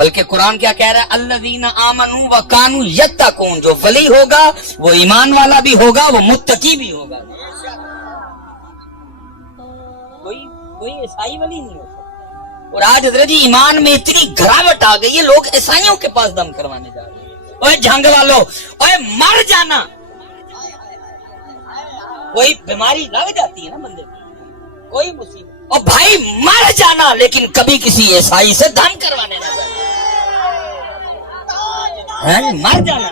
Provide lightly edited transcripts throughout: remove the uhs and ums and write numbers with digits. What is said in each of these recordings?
بلکہ قرآن کیا کہہ رہا ہے؟ الذین آمنوا وکانوا یتقون، جو ولی ہوگا وہ ایمان والا بھی ہوگا، وہ متقی بھی ہوگا. کوئی عیسائی ولی نہیں ہو سکتا. اور آج حضرت جی ایمان میں اتنی گراوٹ آ گئی ہے، لوگ عیسائیوں کے پاس دم کروانے جا رہے ہیں. اوے جھنگ والو، اوے مر جانا. کوئی بیماری لگ جاتی ہے نا بندے کو، کوئی مصیبت، اور بھائی مر جانا، لیکن کبھی کسی عیسائی سے دم کروانے نہ جانا. مر جانا.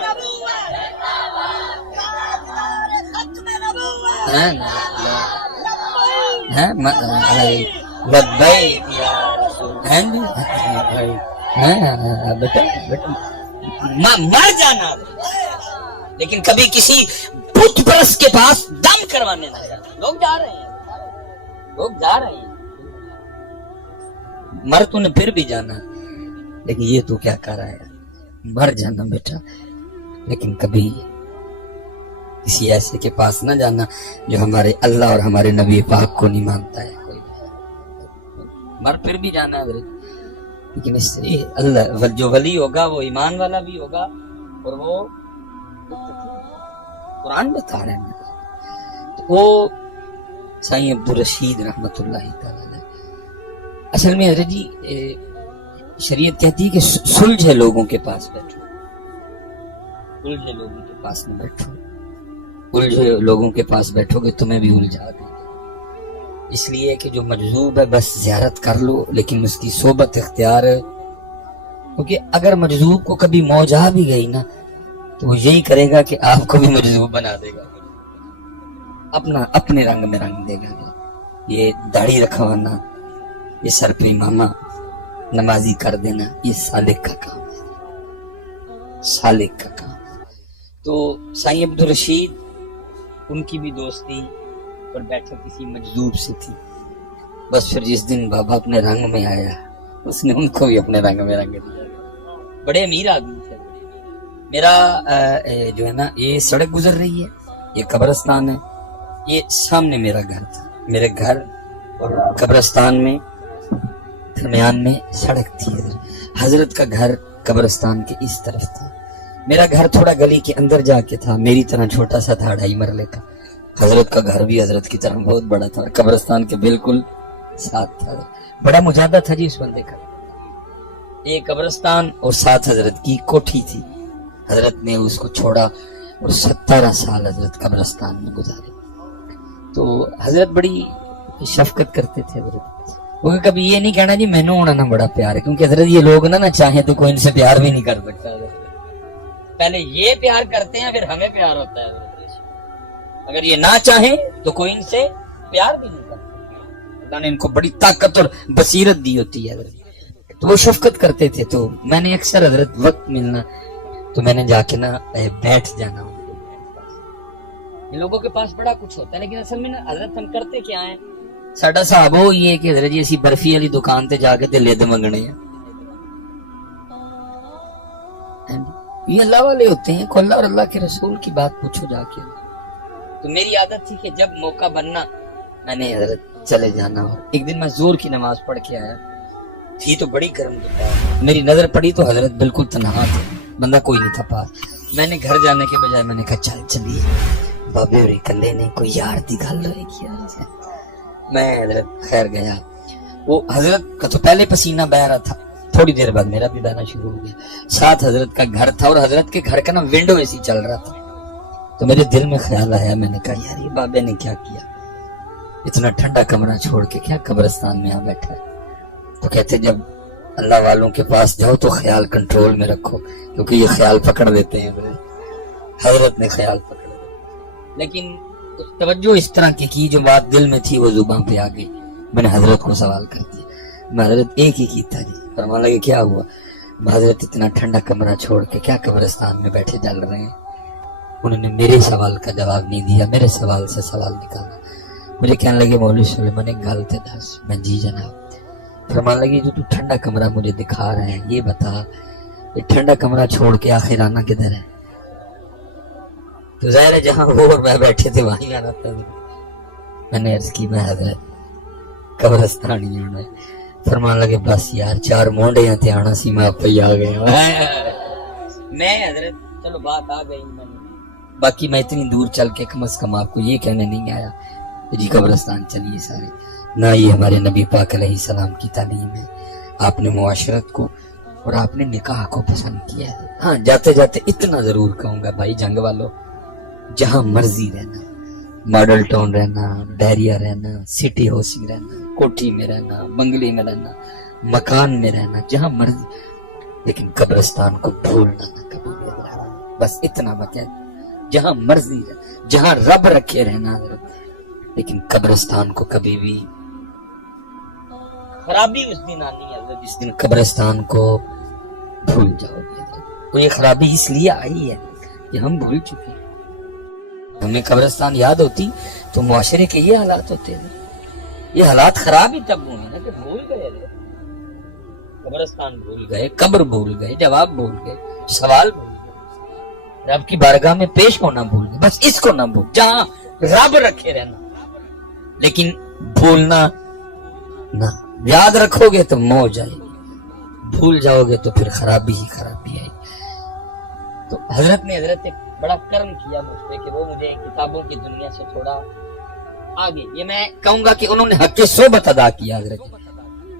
مر جانا، لیکن کبھی کسی بت پرست کے پاس دم کروانے نہ جانا. لوگ جا رہے ہیں، لوگ جا رہے ہیں. مر تو نے پھر بھی جانا، لیکن یہ تو کیا کر رہا ہے؟ مر جانا بیٹا، لیکن کبھی کسی ایسے کے پاس نہ جانا جو ہمارے اللہ اور ہمارے نبی پاک کو نہیں مانتا ہے. مر پھر بھی جانا ہے، لیکن اس سے اللہ جو ولی ہوگا وہ ایمان والا بھی ہوگا، اور وہ قرآن بتا رہے ہیں. تو وہ سائیں عبدالرشید رحمت اللہ تعالی علیہ، اصل میں حضرت جی شریعت کہتی ہے کہ سلجھے لوگوں کے پاس بیٹھو، الجھے لوگوں کے پاس نہ بیٹھو. الجھے لوگوں کے پاس بیٹھو گے تمہیں بھی الجھا دیں گے. اس لیے کہ جو مجذوب ہے بس زیارت کر لو، لیکن اس کی صحبت اختیار ہے. کیونکہ اگر مجذوب کو کبھی موج آ بھی گئی نا تو وہ یہی کرے گا کہ آپ کو بھی مجذوب بنا دے گا، اپنے رنگ میں رنگ دے گا. یہ داڑھی رکھوانا، یہ سر پہ امامہ، نمازی کر دینا، یہ سالک کا کام ہے، سالک کا کام. تو سائیں عبدالرشید ان کی بھی دوستی پر بیٹھے کسی مجذوب سے تھی. بس پھر جس دن بابا اپنے رنگ میں آیا اس نے ان کو بھی اپنے رنگ میں رنگ دیا. بڑے امیر آدمی تھے. میرا جو ہے نا یہ سڑک گزر رہی ہے، یہ قبرستان ہے، یہ سامنے میرا گھر تھا. میرے گھر اور قبرستان میں درمیان میں سڑک تھی. حضرت کا گھر قبرستان کے اس طرف تھا. میرا گھر تھوڑا گلی کے اندر جا کے تھا، میری طرح چھوٹا سا تھا، 2.5 مرلے کا. حضرت کا گھر بھی حضرت کی طرح بہت بڑا تھا، قبرستان کے بالکل ساتھ تھا. بڑا مجاہدہ تھا جی اس بندے کا. ایک قبرستان اور ساتھ حضرت کی کوٹھی تھی. حضرت نے اس کو چھوڑا اور 17 سال حضرت قبرستان میں گزارے. تو حضرت بڑی شفقت کرتے تھے. حضرت وہ کبھی یہ نہیں کہنا جی میں نے ہونا نا بڑا پیار ہے، کیونکہ حضرت یہ لوگ نہ چاہیں تو کوئی ان سے پیار بھی نہیں کر سکتا. پہلے یہ پیار کرتے ہیں پھر ہمیں پیار ہوتا ہے. اگر یہ نہ چاہیں تو کوئی ان سے پیار بھی نہیں کرتا. اللہ نے ان کو بڑی طاقت اور بصیرت دی ہوتی ہے حضرت. تو وہ شفقت کرتے تھے. تو میں نے اکثر حضرت وقت ملنا تو میں نے جا کے نا بیٹھ جانا. ان لوگوں کے پاس بڑا کچھ ہوتا ہے، لیکن اصل میں نا حضرت ہم کرتے کیا ہیں؟ ساڈا صاحب وہ یہ کہ حضرت جی اسی برفی والی دکان تے جا کے تے لد منگنے ہیں. یہ اللہ والے ہوتے ہیں، کو اللہ اور اللہ کے رسول کی بات پوچھو جا کے. تو میری عادت تھی کہ جب موقع بننا میں نے حضرت چلے جانا. ایک دن میں زور کی نماز پڑھ کے آیا تھی تو بڑی گرم دوپہر، میری نظر پڑی تو حضرت بالکل تنہا تھے، بندہ کوئی نہیں تھا پاس. میں نے گھر جانے کے بجائے میں نے کہا چلیے بابے اور کلے نے کوئی یار دی گل ہوئے کیا. میں حضرت خیر گیا. وہ حضرت کا تو پہلے پسینہ بہ رہا تھا، تھوڑی دیر بعد میرا بھی بہنا شروع ہو گیا. ساتھ حضرت کا گھر تھا اور حضرت کے گھر کا نا ونڈو ایسی چل رہا تھا. تو میرے دل میں خیال آیا، میں نے کہا یار یہ بابے نے کیا کیا، اتنا ٹھنڈا کمرہ چھوڑ کے کیا قبرستان میں آ بیٹھا ہے. تو کہتے جب اللہ والوں کے پاس جاؤ تو خیال کنٹرول میں رکھو، کیونکہ یہ خیال پکڑ دیتے ہیں. حضرت نے خیال پکڑ دیا، لیکن توجہ اس طرح کی جو بات دل میں تھی وہ زبان پہ آ گئی. میں نے حضرت کو سوال کر دیا. میں حضرت ایک ہی کی تھا جی. فرمان لگے کیا ہوا؟ حضرت اتنا ٹھنڈا کمرہ چھوڑ کے کیا قبرستان میں بیٹھے جل رہے ہیں؟ انہوں نے میرے سوال کا جواب نہیں دیا، میرے سوال سے سوال نکالا. مجھے کہنے لگے مولوی سلیمان ایک گل تے دس. میں جی جناب. فرمان لگے جو تو ٹھنڈا کمرہ مجھے دکھا رہے ہیں یہ بتا یہ ٹھنڈا کمرہ چھوڑ کے آخر آنا کدھر ہے؟ تو ظاہر ہے جہاں وہ اور میں بیٹھے تھے وہیں آنا تھا. میں نے عرض کی میں حضرت قبرستان ہی آنا ہے. فرمان لگے بس یار 4 مونڈے تے آنا سی میں آپ ہی آ گئے میں حضرت چلو بات آ گئی باقی میں اتنی دور چل کے کم از کم آپ کو یہ کہنے نہیں آیا جی قبرستان چلیے سارے، نہ یہ ہمارے نبی پاک علیہ السلام کی تعلیم ہے۔ آپ نے معاشرت کو اور آپ نے نکاح کو پسند کیا ہے۔ ہاں جاتے جاتے اتنا ضرور کہوں گا بھائی جنگ والوں، جہاں مرضی رہنا، ماڈل ٹاؤن رہنا، ڈہریا رہنا، سٹی ہاؤسنگ رہنا، کوٹھی میں رہنا، بنگلے میں رہنا، مکان میں رہنا، جہاں مرضی، لیکن قبرستان کو بھولنا نہ کبھی بھی۔ بس اتنا بتا، جہاں مرضی رہنا، جہاں رب رکھے رہنا، لیکن قبرستان کو کبھی بھی خرابی اس دن آنی ہے جس دن قبرستان کو بھول جاؤ گے۔ اور یہ خرابی اس لیے آئی ہے کہ ہم بھول چکے ہیں۔ ہمیں قبرستان یاد ہوتی تو معاشرے کے یہ حالات ہوتے ہیں۔ یہ حالات خراب ہی تب ہوئے نا کہ بھول گئے، قبرستان بھول گئے، قبر بھول گئے، جواب بھول گئے، سوال بھول گئے، رب کی بارگاہ میں پیش ہونا بھول گئے۔ بس اس کو نہ بھول، جہاں رب رکھے رہنا، لیکن بھولنا نہ۔ یاد رکھو گے تو موج آئے گی، بھول جاؤ گے تو پھر خرابی ہی خرابی آئے گی۔ تو حضرت نے بڑا کرم کیا مجھ پہ کہ وہ مجھے کتابوں کی دنیا سے تھوڑا آگے، یہ میں کہوں گا کہ انہوں نے حق صحبت ادا کیا حضرت،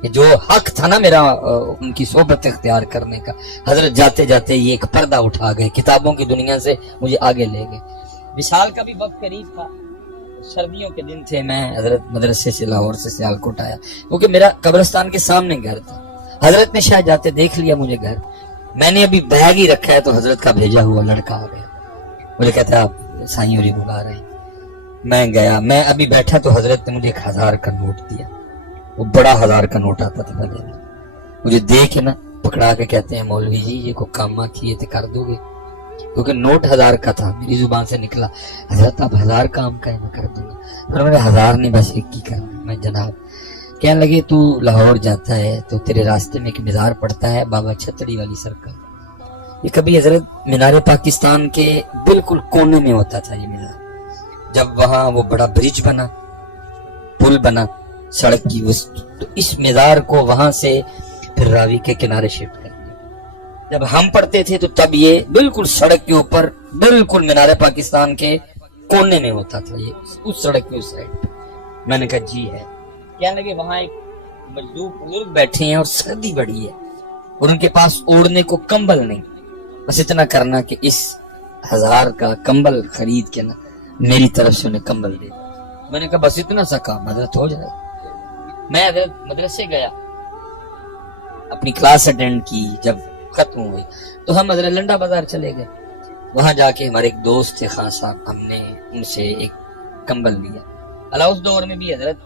کہ جو حق تھا نا میرا ان کی صحبت اختیار کرنے کا، حضرت جاتے جاتے یہ ایک پردہ اٹھا گئے، کتابوں کی دنیا سے مجھے آگے لے گئے۔ وصال کا بھی وقت قریب تھا، سردیوں کے دن تھے، میں حضرت مدرسے سے لاہور سے سیالکوٹ آیا کیونکہ میرا قبرستان کے سامنے گھر تھا۔ حضرت نے شاید جاتے دیکھ لیا مجھے گھر، میں نے ابھی بیگ ہی رکھا ہے تو حضرت کا بھیجا ہوا لڑکا آ گیا، مجھے کہتا ہے آپ سائیں اوری بلا رہے ہیں۔ میں گیا، میں ابھی بیٹھا تو حضرت نے مجھے 1000 کا نوٹ دیا، وہ بڑا 1000 کا نوٹ آتا تھا پہلے، مجھے دیکھ کے نا پکڑا کے کہتے ہیں مولوی جی یہ کو کام کیے تو کر دو گے، کیونکہ نوٹ 1000 کا تھا، میری زبان سے نکلا حضرت آپ 1000 کام کا میں کر دوں گا۔ پھر میں نے 1000 نہیں بس ایک ہی کرنا۔ میں جناب کہنے لگے تو لاہور جاتا ہے تو تیرے راستے میں ایک مزار پڑتا ہے بابا چھتڑی والی سرکل، یہ کبھی حضرت مینار پاکستان کے بالکل کونے میں ہوتا تھا یہ مزار، جب وہاں وہ بڑا برج بنا، پل بنا سڑک کی، تو اس مزار کو وہاں سے پھر راوی کے کنارے شفٹ کر دیا۔ جب ہم پڑھتے تھے تو تب یہ بالکل سڑک کے اوپر بالکل مینار پاکستان کے کونے میں ہوتا تھا، یہ اس سڑک کے اس سائڈ پہ۔ میں نے کہا جی ہے، کہنے لگے وہاں ایک مزدور بزرگ بیٹھے ہیں اور سردی بڑی ہے اور ان کے پاس اوڑھنے کو کمبل نہیں، بس اتنا کرنا کہ اس 1000 کا کمبل خرید کے نا میری طرف سے انہیں کمبل دے۔ میں نے کہا بس اتنا سا کام حضرت ہو جائے۔ میں حضرت مدرسے گیا، اپنی کلاس اٹینڈ کی، جب ختم ہوئی تو ہم حضرت لنڈا بازار چلے گئے، وہاں جا کے ہمارے ایک دوست تھے خان صاحب، ہم نے ان سے ایک کمبل لیا۔ اللہ اس دور میں بھی حضرت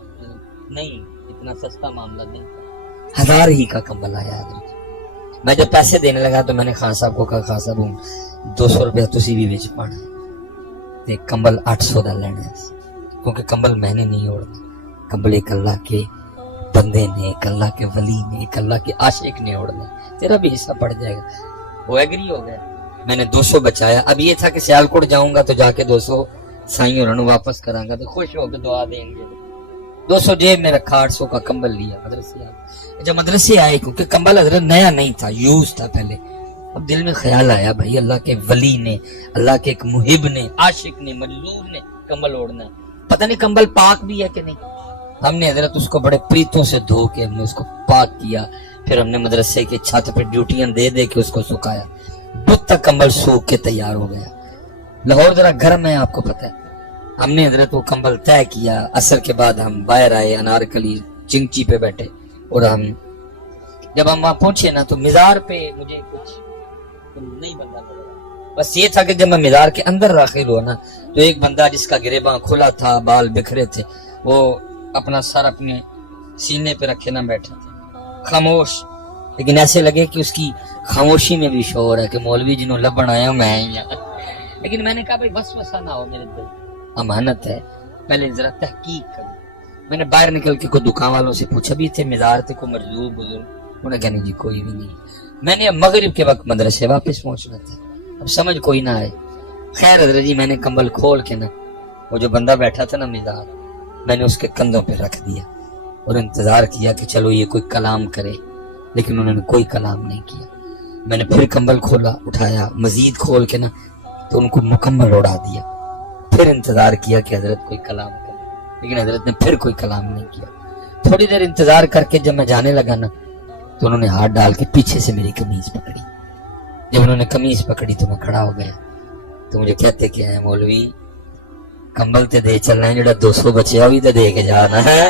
نہیں اتنا سستا معاملہ نہیں تھا، 1000 ہی کا کمبل آیا حضرت۔ میں جب پیسے دینے لگا تو میں نے خان صاحب کو کہا خان صاحب 200 روپیہ تسی بھی وچ پانا، ایک کمبل 800 کا لینا ہے، کیونکہ کمبل میں نے نہیں اوڑھنا، کمبل ایک اللہ کے بندے نے، ایک اللہ کے ولی نے، ایک اللہ کے عاشق نے اوڑھنا، تیرا بھی حصہ پڑ جائے گا۔ وہ ایگری ہو گیا، میں نے 200 بچایا۔ اب یہ تھا کہ سیالکوٹ جاؤں گا تو جا کے 200 سائیں اور واپس کراں گا تو خوش ہو کے دعا دیں گے۔ 200 جیب میں رکھا، 800 کا کمبل لیا، مدرسے آئے۔ جب مدرسے آئے کیونکہ کمبل حضرت نیا نہیں تھا، یوز تھا پہلے، اب دل میں خیال آیا بھائی اللہ کے ولی نے، اللہ کے ایک محب نے، عاشق نے، مجذوب نے کمبل اوڑھنا ہے، پتہ نہیں کمبل پاک بھی ہے کہ نہیں۔ ہم نے حضرت اس کو بڑے پریتوں سے دھو کے ہم نے اس کو پاک کیا، پھر ہم نے مدرسے کے چھت پہ ڈیوٹیاں دے دے کے اس کو سکھایا، بدھ تک کمبل سوکھ کے تیار ہو گیا۔ لاہور ذرا گرم ہے آپ کو پتہ ہے، ہم نے حضرت وہ کمبل طے کیا، عصر کے بعد ہم باہر آئے، انارکلی چنچی پہ بیٹھے، اور جب ہم وہاں پہنچے نا تو مزار پہ مجھے کچھ نہیں بندہ نظر آیا، بس یہ تھا کہ جب میں مزار کے اندر داخل ہوا نا تو ایک بندہ جس کا گریباں کھلا تھا، بال بکھرے تھے، وہ اپنا سر اپنے سینے پہ رکھے نہ بیٹھا تھا، خاموش، لیکن ایسے لگے کہ اس کی خاموشی میں بھی شعور ہے کہ مولوی جنہوں لبن آیا میں ہی ہوں۔ لیکن میں نے کہا بھائی وسوسہ نہ ہو میرے دل، امانت ہے، پہلے ذرا تحقیق کروں۔ میں نے باہر نکل کے کوئی دکان والوں سے پوچھا بھی تھے مزار تھے کوئی مجذوب بزرگ، انہوں نے کہا نہیں جی کوئی بھی نہیں۔ میں نے اب مغرب کے وقت مدرسے واپس پہنچنا تھا، اب سمجھ کوئی نہ آئے۔ خیر حضرت جی میں نے کمبل کھول کے نا وہ جو بندہ بیٹھا تھا نا مزار، میں نے اس کے کندھوں پہ رکھ دیا، اور انتظار کیا کہ چلو یہ کوئی کلام کرے، لیکن انہوں نے کوئی کلام نہیں کیا۔ میں نے پھر کمبل کھولا، اٹھایا، مزید کھول کے نا تو ان کو مکمل اڑا دیا۔ پھر انتظار کیا کہ حضرت کوئی کلام کرے، لیکن حضرت نے پھر کوئی کلام نہیں کیا۔ تھوڑی دیر انتظار کر کے جب میں جانے لگا نا تو انہوں نے ہاتھ ڈال کے پیچھے سے میری قمیض پکڑی۔ جب انہوں نے قمیض پکڑی تو میں کھڑا ہو گیا۔ تو مجھے کہتے کہ ہیں مولوی کمبل تے دے چلنا ہے، جڑا 200 بچے ہوئی تے دے کے جانا ہے۔